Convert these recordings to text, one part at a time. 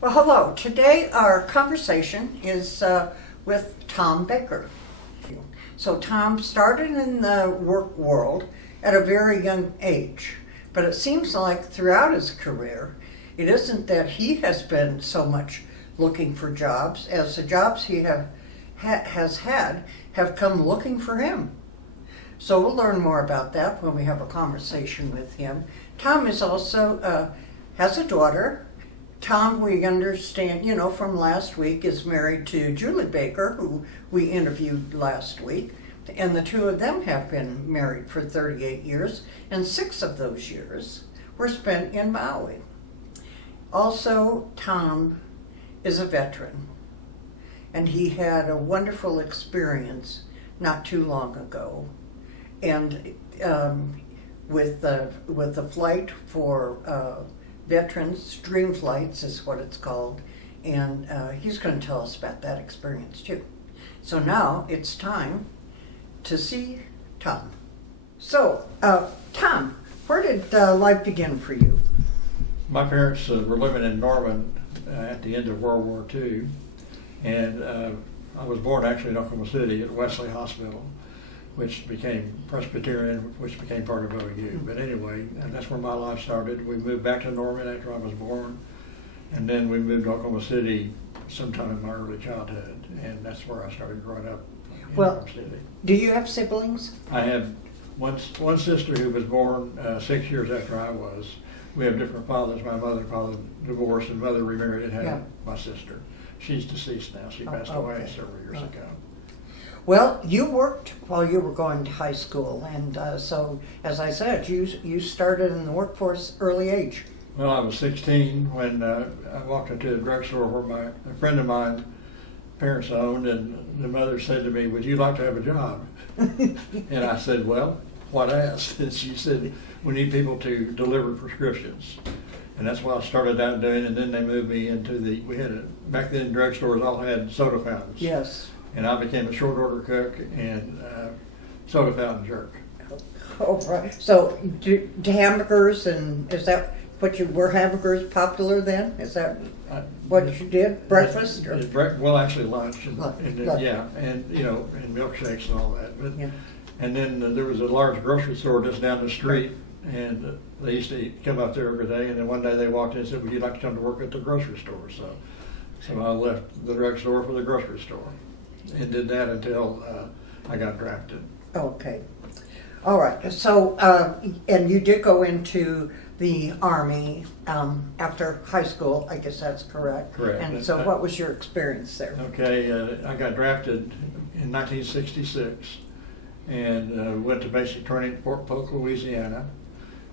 Well, hello. Today our conversation is with Tom Baker. So Tom started in the work world at a very young age, but it seems like throughout his career, it isn't that he has been so much looking for jobs as the jobs he has had have come looking for him. So we'll learn more about that when we have a conversation with him. Tom is also has a daughter. Tom, we understand, from last week, is married to Julie Baker, who we interviewed last week. And the two of them have been married for 38 years, and 6 of those years were spent in Maui. Also, Tom is a veteran, and he had a wonderful experience not too long ago. And with the flight for veterans, Dream Flights is what it's called, and he's going to tell us about that experience too. So now it's time to see Tom. So, Tom, where did life begin for you? My parents were living in Norman at the end of World War II, and I was born actually in Oklahoma City at Wesley Hospital, which became Presbyterian, which became part of OU. But anyway, and that's where my life started. We moved back to Norman after I was born, and then we moved to Oklahoma City sometime in my early childhood, and that's where I started growing up in Oklahoma City. Do you have siblings? I have one sister who was born 6 years after I was. We have different fathers. My mother and father divorced, and mother remarried and had my sister. She's deceased now. She passed away several years ago. Well, you worked while you were going to high school, and so, as I said, you started in the workforce early age. Well, I was 16 when I walked into a drugstore where a friend of mine parents owned, and the mother said to me, "Would you like to have a job?" And I said, "Well, what as?" And she said, "We need people to deliver prescriptions." And that's what I started out doing, and then they moved me into back then drugstores all had soda fountains. Yes. And I became a short order cook and soda fountain jerk. Oh, right. So, do hamburgers, and is that what were hamburgers popular then? Is that what you did? Breakfast? Well, actually lunch. And Lunch. And milkshakes and all that. But, and then there was a large grocery store just down the street, and they used to come up there every day, and then one day they walked in and said, "Would you like to come to work at the grocery store?" So I left the drugstore for the grocery store. And did that until I got drafted. Okay. All right. So, and you did go into the Army after high school, I guess that's correct. Correct. And so what was your experience there? Okay, I got drafted in 1966 and went to basic training at Fort Polk, Louisiana.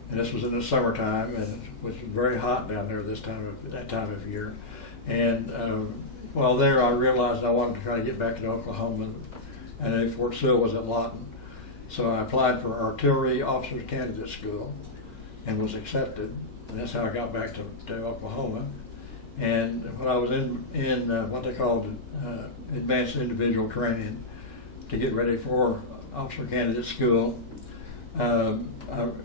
And this was in the summertime, and which was very hot down there that time of year. And while there, I realized I wanted to try to get back to Oklahoma. I knew Fort Sill was at Lawton. So I applied for Artillery Officers Candidate School and was accepted. And that's how I got back to Oklahoma. And when I was in what they called advanced individual training to get ready for Officer Candidate School, I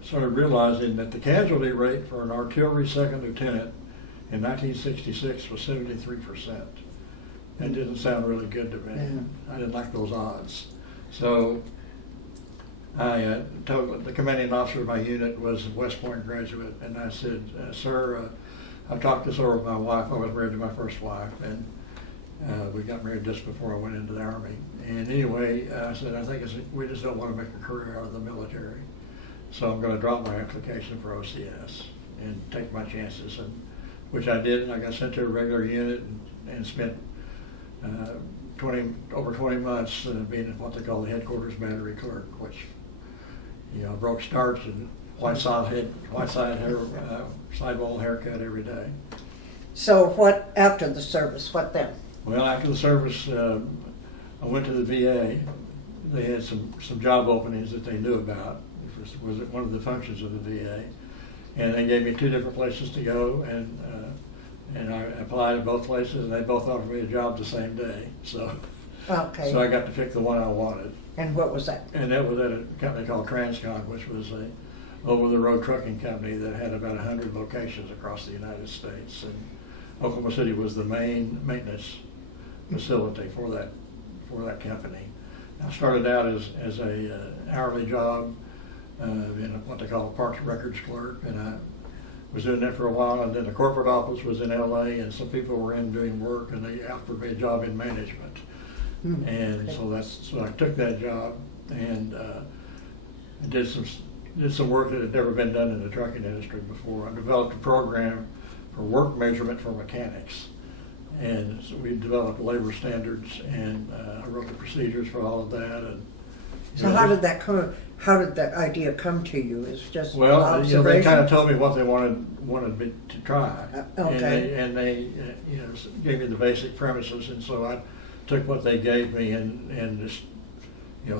started realizing that the casualty rate for an artillery second lieutenant in 1966 was 73%. That didn't sound really good to me. I didn't like those odds. So I told the commanding officer of my unit was a West Point graduate, and I said, "Sir, I've talked this over with my wife. I was married to my first wife, and we got married just before I went into the Army. And anyway, I said, I think we just don't want to make a career out of the military. So I'm going to drop my application for OCS and take my chances," which I did, and I got sent to a regular unit and spent over 20 months being what they call the headquarters battery clerk, which broke starch and white side sidewall haircut every day. So what after the service? What then? Well, after the service, I went to the VA. They had some job openings that they knew about. It was one of the functions of the VA, and they gave me 2 different places to go, and I applied at both places, and they both offered me a job the same day. So I got to pick the one I wanted. And what was that? And that was at a company called Transcon, which was a over-the-road trucking company that had about 100 locations across the United States. And Oklahoma City was the main maintenance facility for that company. I started out as a hourly job in what they call a Parks and Records clerk, and I was doing that for a while, and then the corporate office was in LA, and some people were in doing work, and they offered me a job in management. And so I took that job and did some work that had never been done in the trucking industry before. I developed a program for work measurement for mechanics. And so we developed labor standards, and I wrote the procedures for all of that. And So how did that come? How did that idea come to you? It's just well, observation? they kind of told me what they wanted me to try, okay. and they gave me the basic premises, and so I took what they gave me and just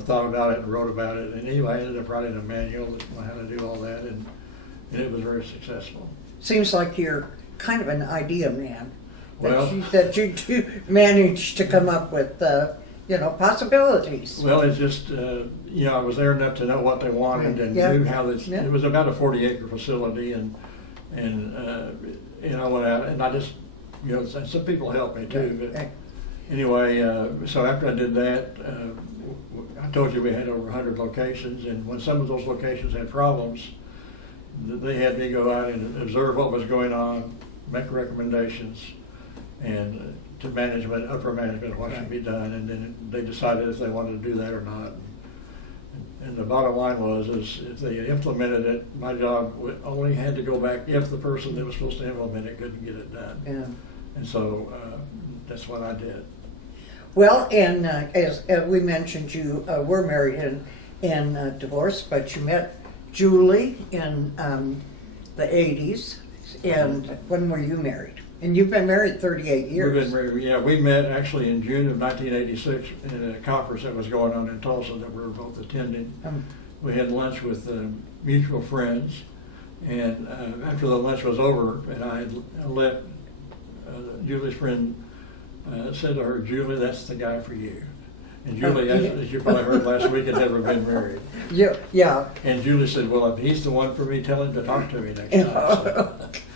thought about it and wrote about it, and anyway, I ended up writing a manual on how to do all that, and it was very successful. Seems like you're kind of an idea man. Well, that you do manage to come up with possibilities. Well, it's just I was there enough to know what they wanted and knew how this. Yeah. It was about a 40-acre facility, and I went out and I just and some people helped me too. But anyway, so after I did that, I told you we had over 100 locations, and when some of those locations had problems, they had me go out and observe what was going on, make recommendations, and to management, upper management, what should be done, and then they decided if they wanted to do that or not. And the bottom line was, if they implemented it, my job only had to go back if the person that was supposed to implement it couldn't get it done. Yeah. And so that's what I did. Well, and as we mentioned, you were married and divorced, but you met Julie in the 80s. And when were you married? And you've been married 38 years. We've been married, yeah. We met actually in June of 1986 at a conference that was going on in Tulsa that we were both attending. We had lunch with mutual friends, and after the lunch was over, and I had let Julie's friend said to her, "Julie, that's the guy for you." And Julie, as you probably heard last week, had never been married. Yeah. And Julie said, "Well, if he's the one for me, tell him to talk to me next time."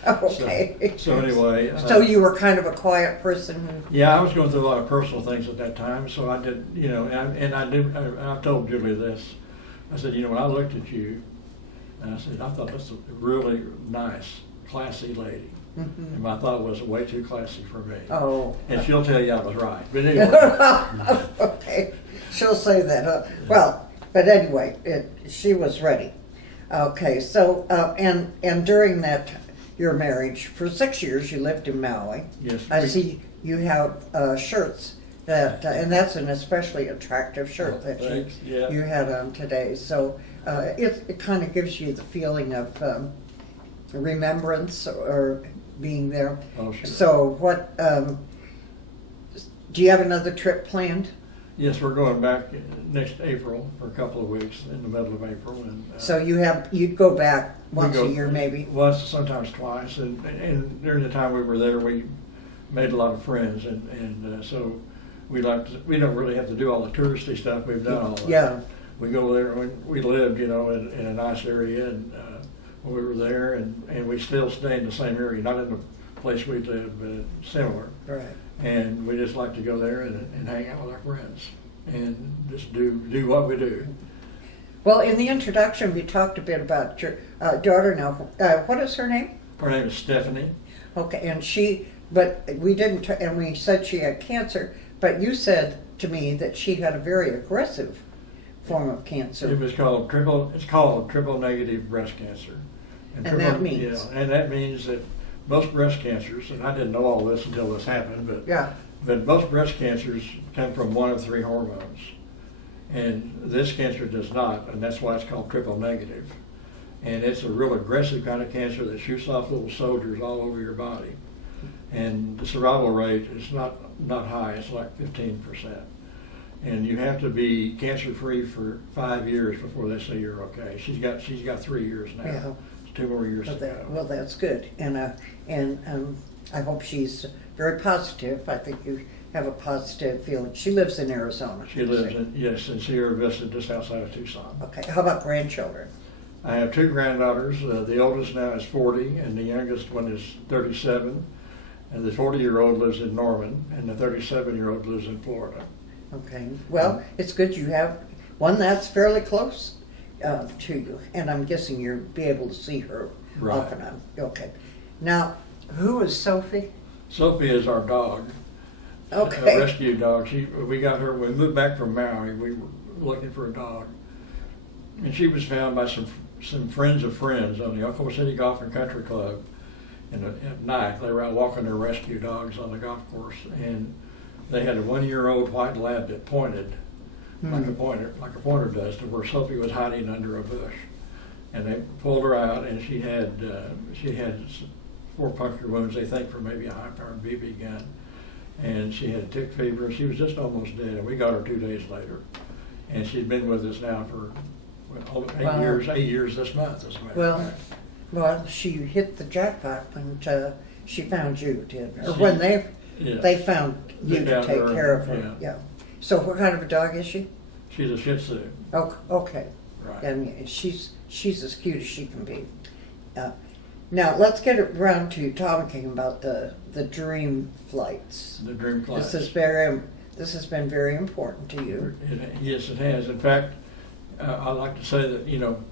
Okay. So anyway. So you were kind of a quiet person. Yeah, I was going through a lot of personal things at that time, so I did, I told Julie this. I said, when I looked at you, and I said, I thought that's a really nice, classy lady. Mm-hmm. And my thought was way too classy for me. Oh. And she'll tell you I was right. But anyway. Okay. She'll say that, huh? Well, but anyway, she was ready. Okay, so, and during that, your marriage, for 6 years, you lived in Maui. Yes. I see you have shirts that, and that's an especially attractive shirt that you had on today. So it kind of gives you the feeling of remembrance or being there. Oh, sure. So what, do you have another trip planned? Yes, we're going back next April for a couple of weeks in the middle of April. And So you'd go back once a year maybe? Once, sometimes twice. And during the time we were there, we made a lot of friends. And so we don't really have to do all the touristy stuff. We've done all that. Yeah. We go there, we lived, in a nice area, and when we were there, and we still stay in the same area, not in the place we lived, but similar. Right. And we just like to go there and hang out with our friends and just do what we do. Well, in the introduction, we talked a bit about your daughter now. What is her name? Her name is Stephanie. Okay, and but we didn't, and we said she had cancer, but you said to me that she had a very aggressive form of cancer. It's called triple negative breast cancer. And that means? Yeah, and that means that most breast cancers, and I didn't know all this until this happened, but most breast cancers come from one of three hormones. And this cancer does not, and that's why it's called triple negative. And it's a real aggressive kind of cancer that shoots off little soldiers all over your body. And the survival rate is not high, it's like 15%. And you have to be cancer-free for 5 years before they say you're okay. She's got 3 years now. Yeah. 2 more years to go. Well, that's good, and I hope she's very positive. I think you have a positive feeling. She lives in Arizona. She lives in Sierra Vista, just outside of Tucson. Okay. How about grandchildren? I have 2 granddaughters. The oldest now is 40, and the youngest one is 37. And the 40-year-old lives in Norman, and the 37-year-old lives in Florida. Okay, well, it's good you have one that's fairly close to you, and I'm guessing you'll be able to see her Right. off and on. Okay. Now, who is Sophie? Sophie is our dog. Okay. A rescue dog. We got her when we moved back from Maui. We were looking for a dog, and she was found by some friends of friends on the Oklahoma City Golf and Country Club. And at night, they were out walking their rescue dogs on the golf course, and they had a 1-year-old white lab that pointed like a pointer does, to where Sophie was hiding under a bush. And they pulled her out, and she had 4 puncture wounds, they think, from maybe a high-powered BB gun. And she had tick fever, and she was just almost dead. And we got her 2 days later. And she'd been with us now for 8 years this month, as a matter of fact. Well, she hit the jackpot when she found you, did, or when they found you to take care of her. Yeah. So what kind of a dog is she? She's a Shih Tzu. Oh, okay. Right. And she's as cute as she can be. Now let's get around to talking about the dream flights. The dream flights. This has been very important to you. Yes, it has. In fact, I like to say that,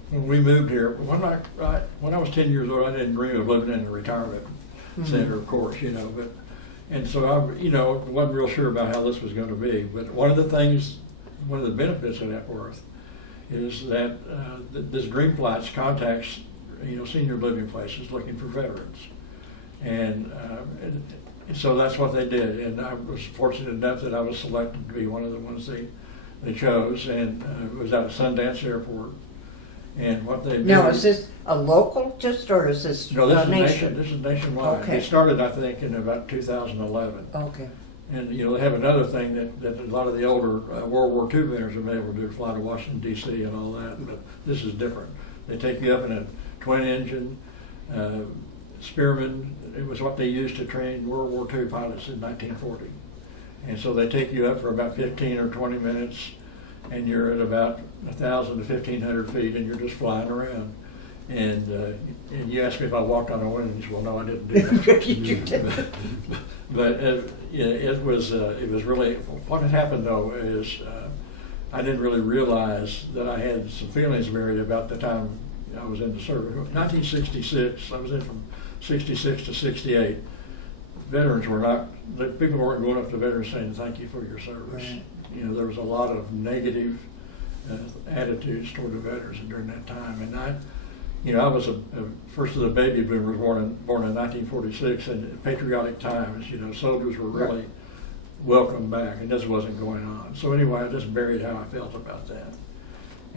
when we moved here, when I was 10 years old, I didn't dream of living in a retirement center, of course, and so I, wasn't real sure about how this was going to be. But one of the benefits of Epworth is that this Dream Flights contacts, senior living places looking for veterans, and so that's what they did. And I was fortunate enough that I was selected to be one of the ones they chose, and it was out of Sundance Airport. And what they did. Now, is this a local or is this No, this is nation? This is nationwide. Okay. It started, I think, in about 2011. Okay. And they have another thing that a lot of the older World War II veterans have been able to do, fly to Washington D.C. and all that. But this is different. They take you up in a twin-engine Spearman. It was what they used to train World War II pilots in 1940. And so they take you up for about 15 or 20 minutes, and you're at about 1,000 to 1,500 feet, and you're just flying around. And you asked me if I walked on a wing, and you said, well, no, I didn't do that. You didn't. But it was really, what had happened though is I didn't really realize that I had some feelings buried about the time I was in the service. 1966, I was in from 66 to 68. Veterans were not, people weren't going up to veterans saying thank you for your service. Right. There was a lot of negative attitudes toward the veterans during that time. And I was a first of the baby boomers born in 1946, and at patriotic times, soldiers were really welcomed back, and this wasn't going on. So anyway, I just buried how I felt about that.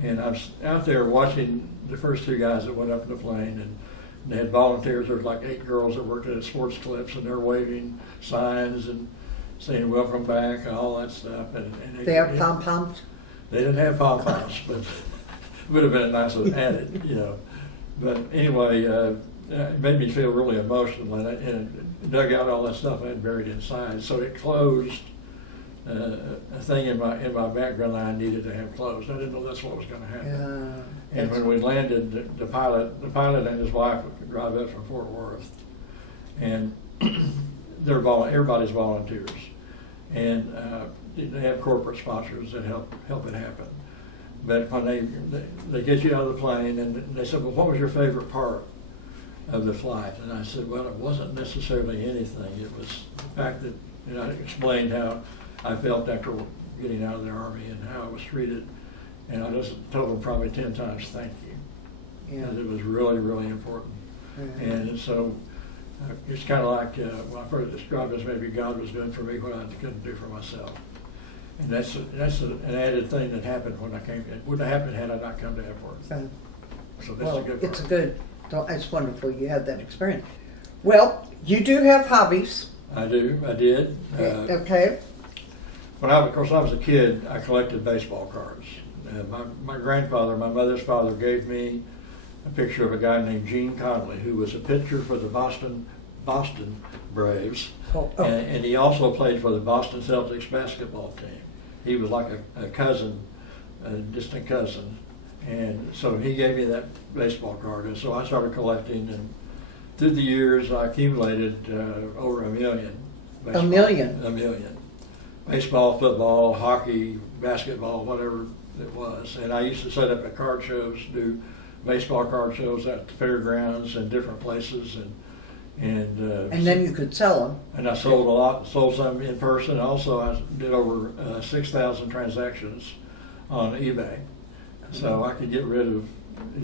And I was out there watching the first 2 guys that went up in the plane, and they had volunteers. There was like 8 girls that worked at sports clips, and they're waving signs and saying welcome back and all that stuff. And They have pom-poms? They didn't have pom-poms, but it would have been a nice added, But anyway, it made me feel really emotional, and it dug out all that stuff I had buried inside. So it closed a thing in my background that I needed to have closed. I didn't know that's what was going to happen. And when we landed, the pilot and his wife would drive up from Fort Worth, and everybody's volunteers, and they have corporate sponsors that help it happen. But when they get you out of the plane, and they said, well, what was your favorite part of the flight? And I said, well, it wasn't necessarily anything. It was the fact that I explained how I felt after getting out of the Army and how I was treated. And I just told them probably 10 times thank you. Yeah. Because it was really, really important. Mm-hmm. And so it's kind of like when I first described it as maybe God was doing for me what I couldn't do for myself. And that's an added thing that happened when I came. It wouldn't have happened had I not come to Epworth. So that's a good part. It's wonderful you had that experience. Well, you do have hobbies. I did. Okay. Of course, I was a kid, I collected baseball cards. My grandfather, my mother's father, gave me a picture of a guy named Gene Conley, who was a pitcher for the Boston Braves, and he also played for the Boston Celtics basketball team. He was like a cousin, a distant cousin, and so he gave me that baseball card, and so I started collecting, and through the years, I accumulated over $1 million. $1 million? $1 million. Baseball, football, hockey, basketball, whatever it was. And I used to set up at card shows, do baseball card shows at the fairgrounds and different places, And then you could sell them. and I sold a lot, sold some in person. Also, I did over 6,000 transactions on eBay, so I could get rid of.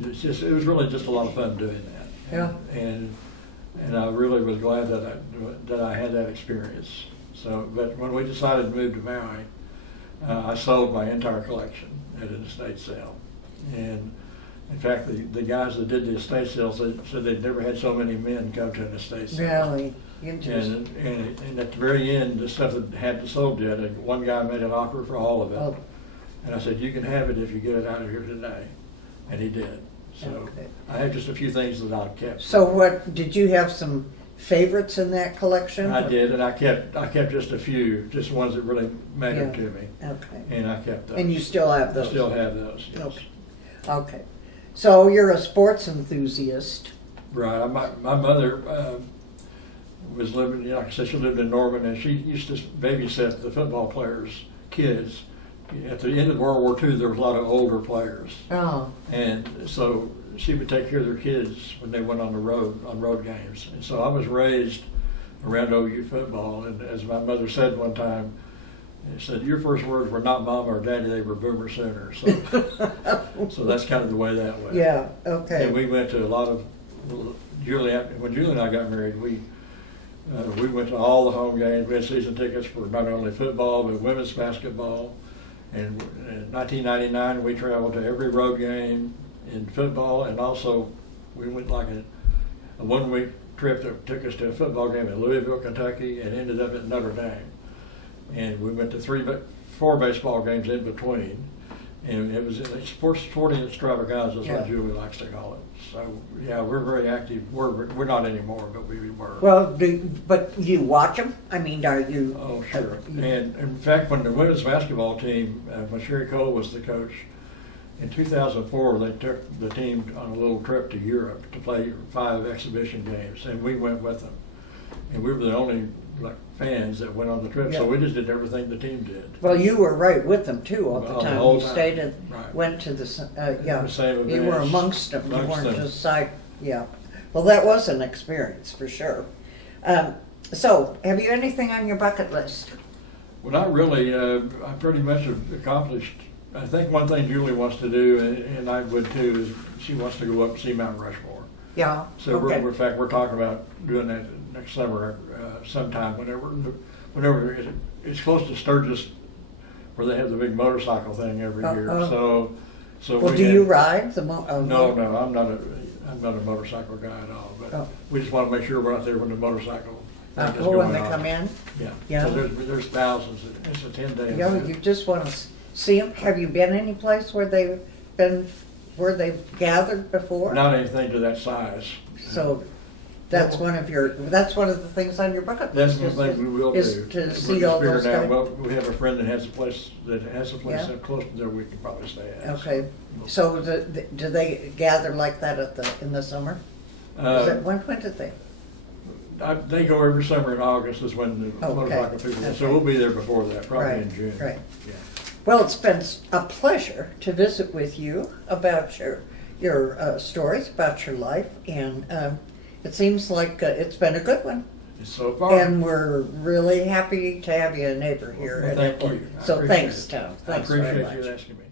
It was really just a lot of fun doing that. Yeah. And I really was glad that I had that experience. So, but when we decided to move to Maui, I sold my entire collection at an estate sale, and in fact, the guys that did the estate sales said they'd never had so many men come to an estate sale. Really interesting. And at the very end, the stuff that hadn't sold yet, one guy made an offer for all of it. Oh. And I said, you can have it if you get it out of here today. And he did. So Okay. I have just a few things that I kept. So what, did you have some favorites in that collection? I did, and I kept just a few, just ones that really mattered Yeah. to me. Okay. And I kept those. And you still have I those? still have those, yes. Okay. Okay. So you're a sports enthusiast. Right. My mother was living, like I said, she lived in Norman, and she used to babysit the football players' kids. At the end of World War II, there was a lot of older players. Oh. And so she would take care of their kids when they went on the road, on road games. And so I was raised around OU football, and as my mother said one time, she said, your first words were not mama or daddy, they were boomer sooner. So that's kind of the way that went. Yeah, okay. And we went to a lot of, when Julie and I got married, we went to all the home games. We had season tickets for not only football, but women's basketball. And in 1999, we traveled to every road game in football, and also we went like a 1 week trip that took us to a football game in Louisville, Kentucky, and ended up at Notre Dame. And we went to 4 baseball games in between, and it was sporting extravaganza is what Julie likes to call it. So yeah, we're very active. We're not anymore, but we were. Well, but you watch them? I mean, are you? Oh, sure. And in fact, when the women's basketball team, when Sherry Cole was the coach, in 2004, they took the team on a little trip to Europe to play 5 exhibition games, and we went with them. And we were the only fans that went on the trip, so we just did everything the team did. Well, you were right with them too all the Well, the time. whole You time. stayed and Right. went to the The same you were events. amongst them. You Amongst weren't them. just side. Yeah. Well, that was an experience for sure. So, have you anything on your bucket list? Well, not really. I pretty much have accomplished. I think one thing Julie wants to do, and I would too, is she wants to go up and see Mount Rushmore. Yeah. So okay. in fact, we're talking about doing that next summer, sometime whenever it's close to Sturgis, where they have the big motorcycle thing every year. So Well, do you ride the No, I'm not a motorcycle guy at all. But we just want to make sure we're out there when the motorcycle thing is when going they on. come in? Yeah. Yeah. So there's thousands. It's a 10-day Yeah, event. you just want to see them. Have you been any place where they've gathered before? Not anything to that size. So that's one of the things on your bucket That's list. one thing we will is do. to We're see just all figuring those out, guys. well, we have a friend that has a place Yeah. up close to there we can probably stay at. Okay. So do they gather like that in the summer? When did they? They go every summer in August is when the motorcycle people, Okay. so we'll be there before that, probably in June. Right. Yeah. Well, it's been a pleasure to visit with you about your stories, about your life, and it seems like it's been a good one. So far. And we're really happy to have you a neighbor here Well, at thank Epworth. you. I So appreciate thanks, it. Tom. I Thanks very appreciate much. you asking me.